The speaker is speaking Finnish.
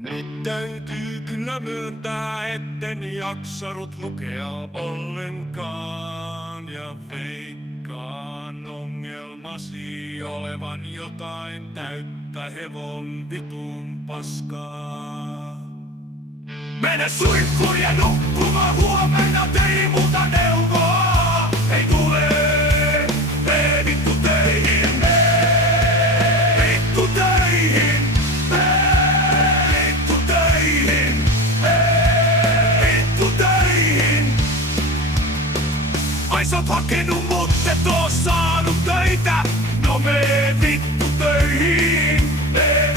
Nyt täytyy kyllä myöntää, etten jaksanut lukea ollenkaan. Ja veikkaan ongelmasi olevan jotain täyttä hevon vitun paskaa. Mene suihkuun ja nukkumaan, huomenna tei muuta neuvoa. Ei tule, mene vittu töihin, mene vittu töihin, mene vittu töihin, mene vittu töihin. Ai sä oot hakenut mut et oo saanut töitä, no mene vittu töihin, mene